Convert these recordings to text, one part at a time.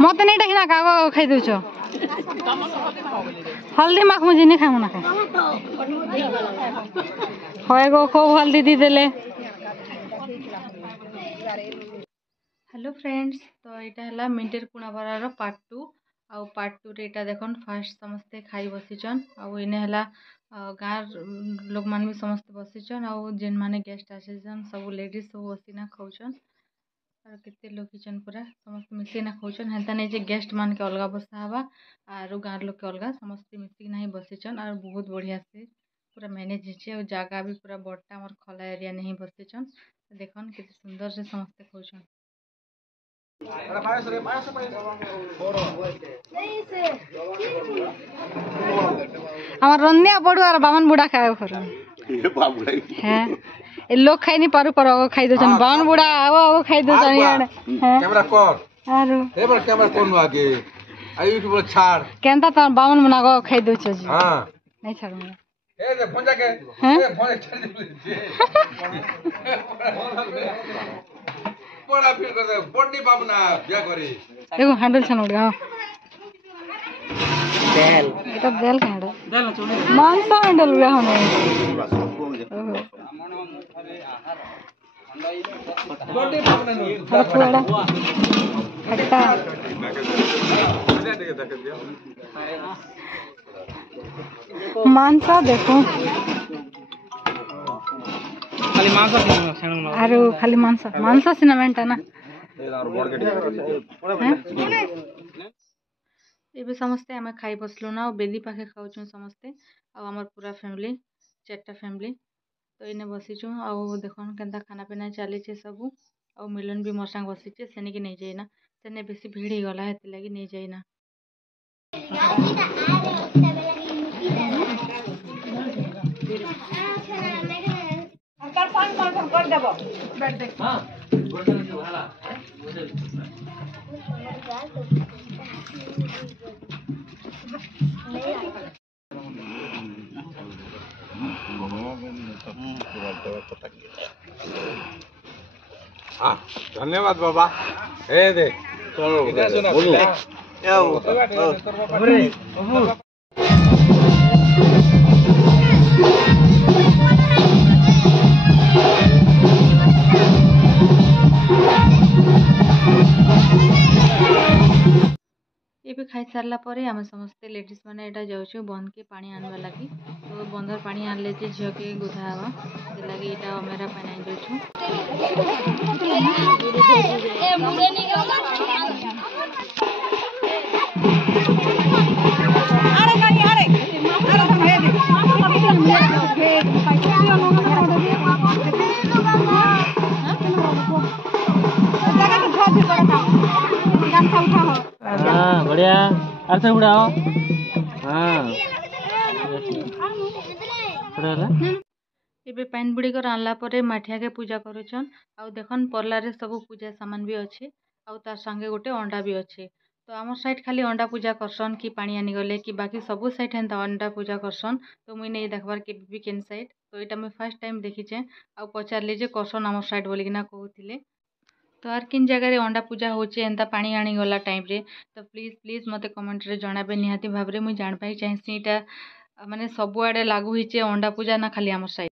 मत नहीं डाकिना काग खाई दौच हल्दी माख मुझे नहीं खाऊ ना होए गो खूब हल्दी दी देले। हेलो फ्रेंड्स, तो यहाँ है मिंटेर कुणाबरार पार्ट 2 आउ पार्ट 2 रे एटा देखन फास्ट समस्ते खाई बसीचन आउ इने हला गाँव लोक मान भी समस्ते बसीचन आउ जेन माने गेस्ट आसीचन सब लेडीज सब बसीना खाउचन और केते लोग किचन पूरा समस्त मिसिना खाउचन हेंता नहीं जे गेस्ट मान के अलगा बसा हवा आरो गाँव लोग के अलगा समस्ते मिसिक नहीं बसीचन और बहुत बढ़िया से पूरा मैनेज होचे और जगह भी पूरा बड़टा हमर खोला एरिया नहीं बसीचन देखन केते सुंदर से समस्ते खाउचन। हमार रंदिया बड़ू और बामन बुढ़ा खाए खर हैं ए लोग खाई नहीं पारू पर खाई दो जन बामन बुढ़ा आओ खाई दो जन यार कैमरा कर आरो ए पर कैमरा कोन आगे आ यूट्यूब पर छाड़ केनता त बामन मुना गो खाई दो छ जी हां नहीं छाड़ू ए जे फोन जाके ए फोन छाड़ दे बड़ा फील कर दे बड़ी बाबना बिया करे एगो हैंडल छन उड़ हां देल एटा देल हैंडल देल चोने मांस हैंडल बिया होने बड़ी बाबना नो थोड़ा खट्टा मांस देखो खाली मांस आरो खाली मांस मांस सिना मेंटा ना एबे समस्ते हमें खाई बसलु ना बेदी पाखे खाउछु समस्ते आ हमर पूरा फैमिली चारटा फैमिली तो इने बसीछु आ देखन केनता खाना पीना चली छे सब आ मिलन भी मोर संग बसी छे सेने की नहीं जाइना सेने बेसी भीड़ ही गला हेति लागि नहीं जाइना। कर देबो बैठ देख हां भाला हां धन्यवाद बाबा ए दे बोलो ये भी खाई सारला परे आम समस्ते लेडीज माने एटा जाउछु बंद के पानी आनवा लगी तो बंदर पानी आनले जे झियो के गुधा हवा से लगी एटा मेरा पानी आन जाउछु ए मुरे नि अरे गाड़ी अरे अरे भए दे हां बढ़िया अर्थ उड़ाओ हां पड़ला एबे पानी बुड़ी कर आनला परे माठिया के पूजा करूछन आ देखन परला रे सब पूजा सामान भी अच्छे आ तार संगे गोटे अंडा भी अच्छे तो आम साइड खाली अंडा पूजा करसन कि पानी आनी गले कि बाकी सब साइड हेंता अंडा पूजा करसन तो मुई नहीं देखबार के भी केन साइड तो एटा मैं फर्स्ट टाइम देखिचे आ पचारले जे करसन आम साइड बोली किना कहउथिले तो आर किन जगह रे अंडा पूजा होचे एंता पानी आनी गला टाइम रे तो प्लीज प्लीज मते कमेंट रे जणाबे निहाती भाबरे मुई जान पाई चाहसी एटा माने सब आडे लागू हिचे अंडा पूजा ना खाली आम साइड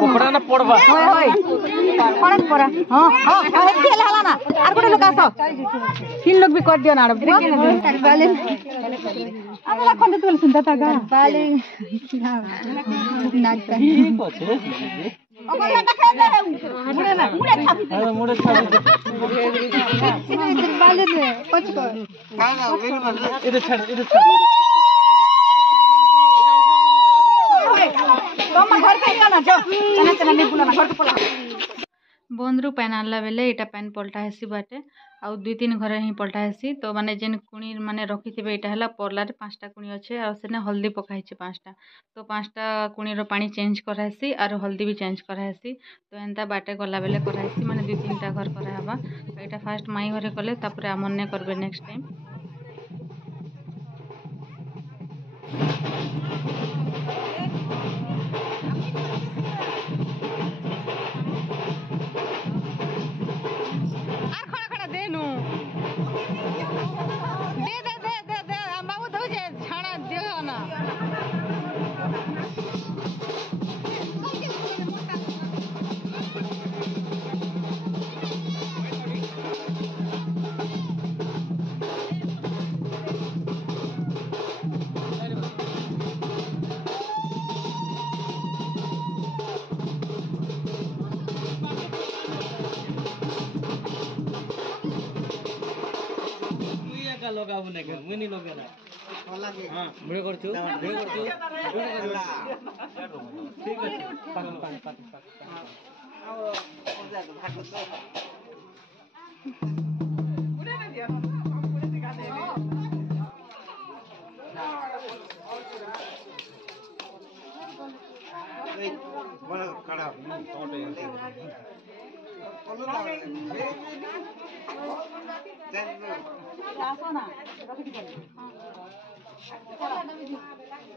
कपड़ा ना पड़वा पड़ा पड़ा हां हां हेल हला ना आर गोटे लोक आसो 3 लोग भी कर दियो ना बुआ बाले हमरा खंदे तो सुनता था गा बाले नाचता ठीक আছে अगला देखा दे मुड़े ना अरे मुड़े छाड़ी इधर बाले दे कुछ कर इधर छाड़ तुम घर पे जाना जाओ चना चना नहीं बुलाना घर पे पला बंदरू पैन आनला बेले एटा पैन पलटा हेसी बाटे आउ 2-3 घर ही पलटा हेसी तो माने जेन कुणी माने रखिथिबे एटा हला परला रे 5टा कुणी अच्छे आ सेने हल्दी पकाइछे 5टा तो 5टा कुणी रो पानी चेंज करा हेसी आरो हल्दी भी चेंज करा हेसी तो एंता बाटे गला बेले करा हेसी माने 2-3टा घर करा हबा एटा फास्ट माई घरे कले तापरे आमन्ने करबे नेक्स्ट टाइम लगाबो नै के मुनी लगेला हां भिडियो करछु ठीक है पाक आओ जा भाग उड़े ना दिया उड़े दिखा दे ए बड़ा कड़ा टोटे आसो ना रख दी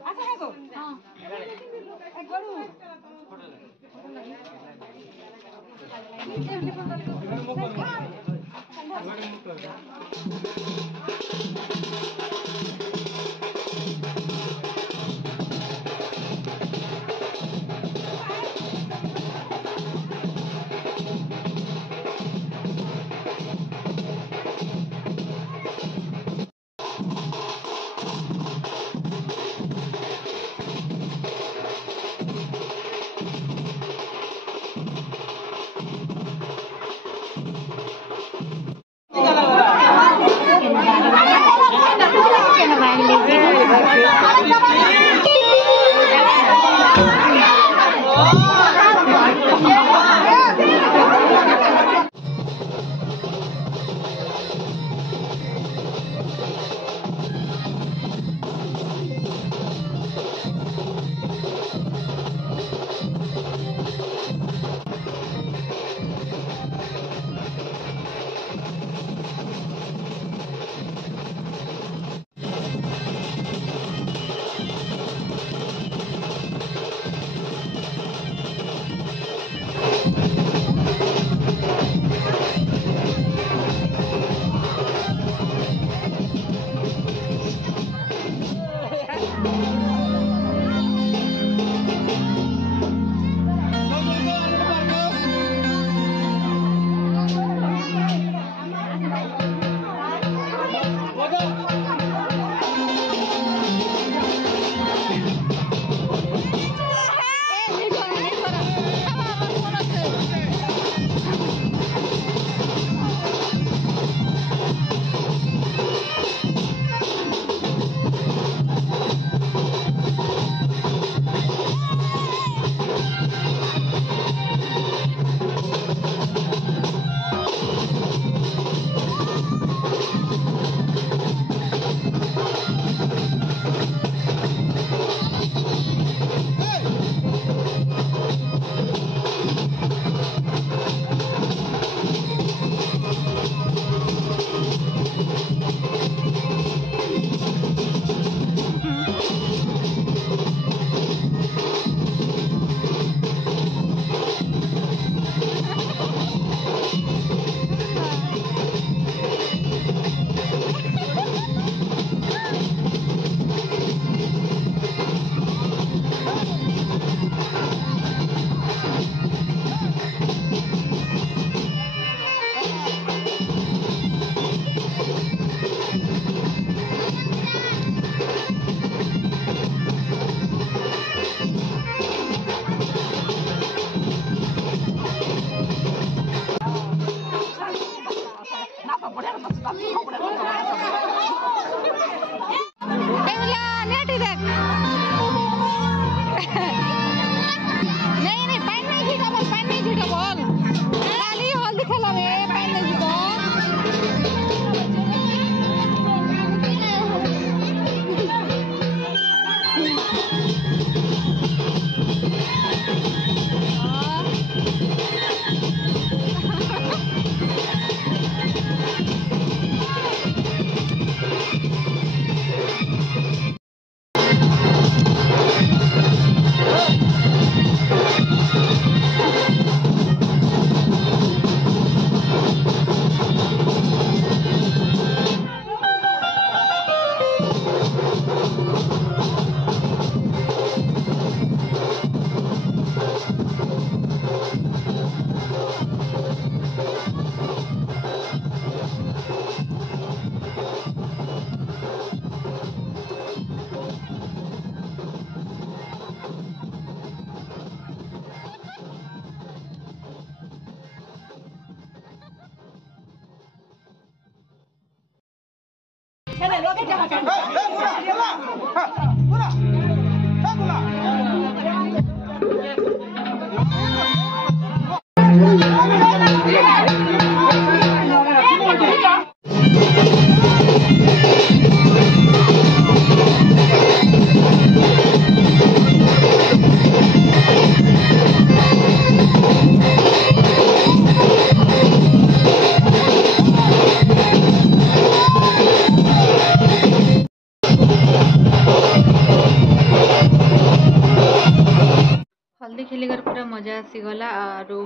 आसा है को हां ए गरु नेटी देख नहीं नहीं पानी नहीं झीका बोल पानी नहीं झीका बोल खाली हल्दी खेला में पानी नहीं झीका हल्दी खेलिकर पूरा मजा आसीगला आरो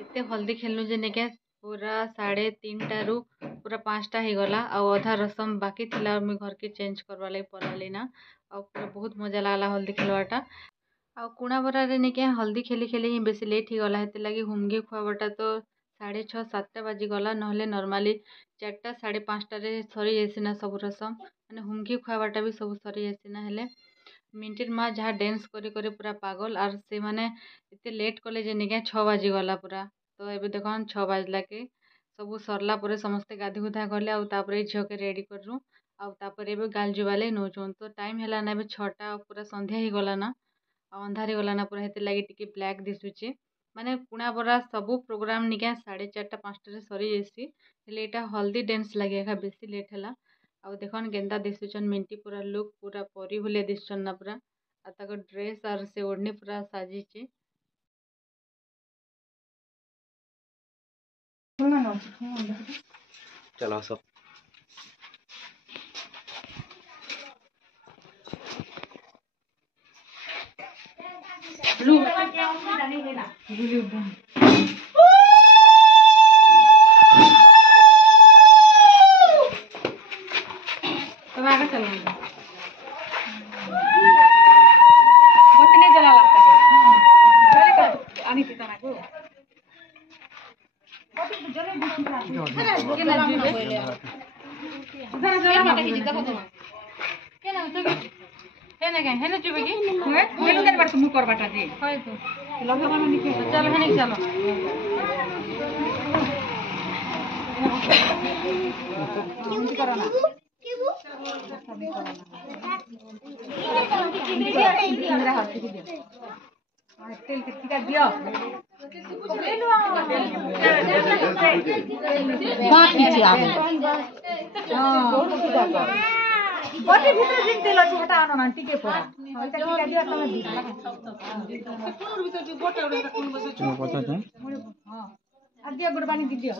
एते हल्दी खेलनु जे नेके पूरा 3:30 रु पूरा 5टा हो गला आ अधा रसम बाकी थिला मुई घर के चेंज करवा लई पड़ाली ना आ पूरा बहुत मजा लागला हल्दी खेलवाटा आ कुणाबरा रे नेके हल्दी खेली खेली ही बेसी लेट ही गला हेते लागि हुमगे खुआबाटा तो 6:30 7टा बाजी गला नहले नॉर्मली 4टा 5:30 रे सरी जेसिना सब रसम माने हुमगे खुआबाटा भी सब सरी जेसिना हेले मिंटिर माँ जहाँ डांस करे करे पूरा पागल आर से माने इतने लेट कले जे निके 6 बाजी गला पूरा तो एबे देखन 6 बाजला के सब सरला परे समस्ते गाधी गुधा गले आउ तापरे झियो के रेडी करनु आउ तापरे एबे गाल जुबाले नौचन तो टाइम हैला ना एबे 6टा पूरा संध्या ही गला ना आ अंधार ही गला ना पूरा हेते लागि टिके ब्लैक दिसुचे माने कुणा बरा सबू प्रोग्राम निके 4:30 5टा रे सरी जेसी हेले एटा हल्दी डांस लागि एका बेसी लेट हैला आउ देखन गेंदा दिसुचन मिंटी पूरा लुक पूरा परी भले दिसचन ना पूरा आ ताको ड्रेस और से ओढ़नी पूरा साजिचे चलो सब तो आगे चलेंगे बत्ती नहीं जला लगता जले का आनी पिता ना को बत्ती तो जले दिखी रहा है के ना जीवे जरा जला ना के देखो तो के ना तो है ना जीवे की मेनू कर बार तुम कर बाटा जी होय तो लगा माने निके चल है नहीं चलो क्यों करो ना तेल के टिका दियो ले लो बात नीचे आ बटे भीतर जिन तेल अछि हटा आनो ना टिके पड़ा ओइता टिका दियो तमे दियो तोर भीतर जो गोटा उडा कोन बसे छु पता छ हां आ दियो गुड़ पानी दियो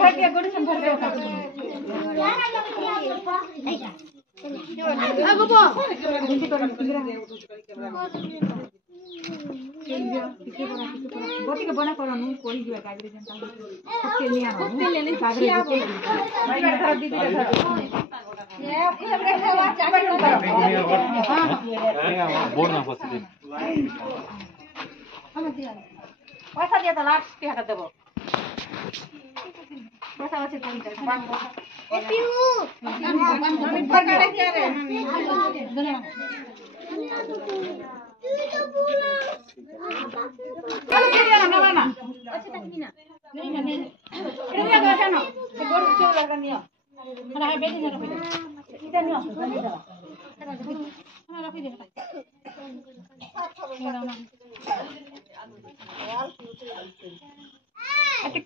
भर के गोड़ी से भर बटी के बना करनु कोई दिया कागरे जनता के लिया हो तेल ले कागरे के दीदी ये फेवरेट है वा चावल बोर्ड ना फसे पैसा दिया तो लास्ट के हटा देबो पैसा আছে তো এপিউ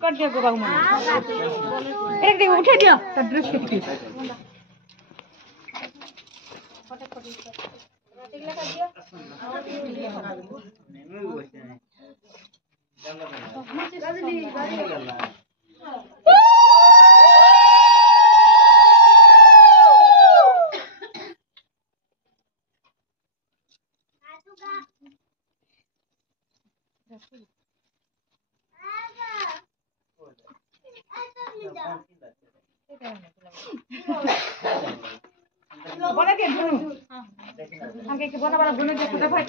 कर दियो गो बाबू एक दिन उठे दियो त ड्रेस के की बना के धुनु हम के बना बना धुनु के फटाफट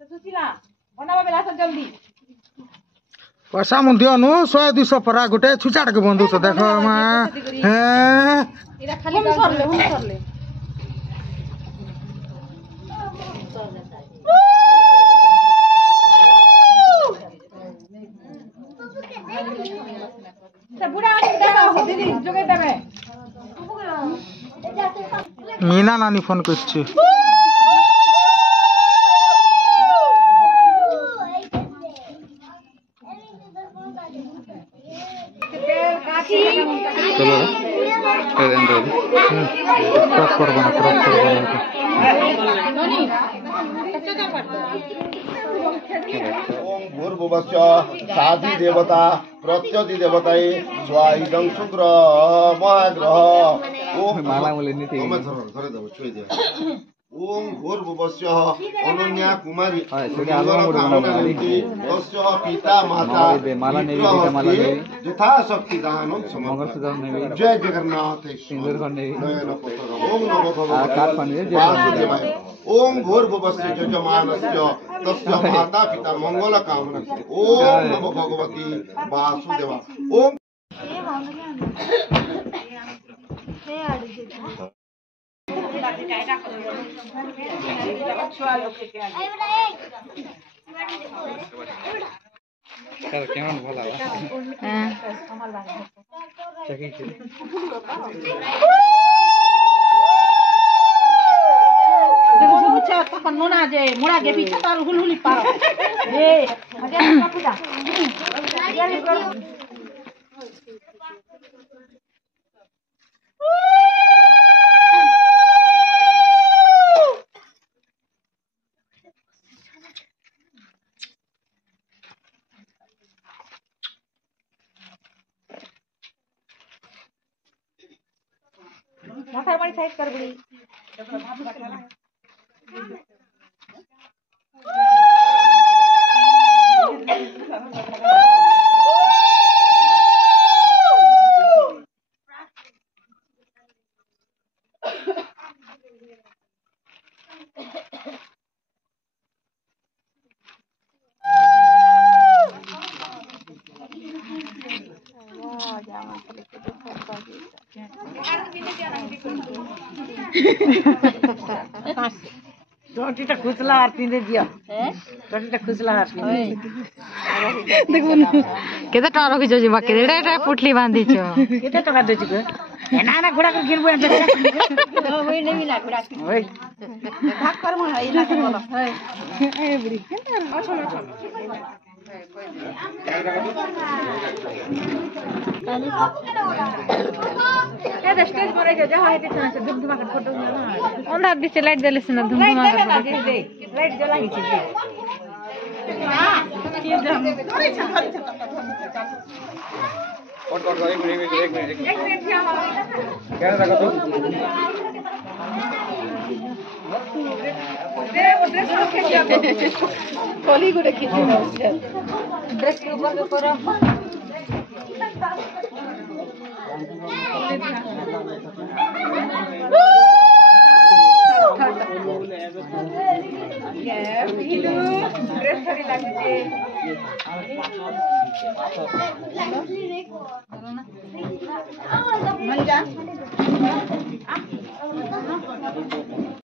तो सुशीला बनावा बेला से जल्दी पैसा मन दियो नु 100-200 परा गोटे छुचाड़ के बंधु छ देखो मा हैं इरा खाली हम सरले मीना नानी फोन करछि चलो क्रॉप कर बना ओम भूर्भुवस्य साधि देवता प्रत्यधि देवताए स्वाइदं शुक्र महाग्रह ओम माला बोले नहीं थी ओम भूर्भुवस्य अनन्या कुमारी तस्य पिता माता यथा शक्ति दानं जय जगन्नाथ ओम नमो भगवते वासुदेवाय ओम भूर्भुवस्य यजमानस्य तस्य माता पिता मंगल कामना ओम नमो भगवती वासुदेवा ओम सर केमन भला नोना जे मुड़ा के पीछे तार हुलहुली पार ए आगे पूजा माथा बड़ी साइड कर बड़ी छोटीटा खुसला आरती दे दिया छोटीटा खुसला आरती देखो केते टका रखिछ जे बाके एटा पुटली बांधी छ केते टका दे छ ना ना घोड़ा को गिरबो ओइ नै मिला घोड़ा ओइ भाग कर म इला के बोलो ए बुढ़ी अच्छा अच्छा ए स्टेज पर के जा है तेना से धुमधुमा के फोटो ना अंधा दिसे लाइट देले से ना धुमधुमा लाइट जलाई छी हां के जा थोड़ी छ कट एक मिनट क्या लगा तो खोली को रखी थी ड्रेस के ऊपर के करो ड्रेस खरी लगी मंजा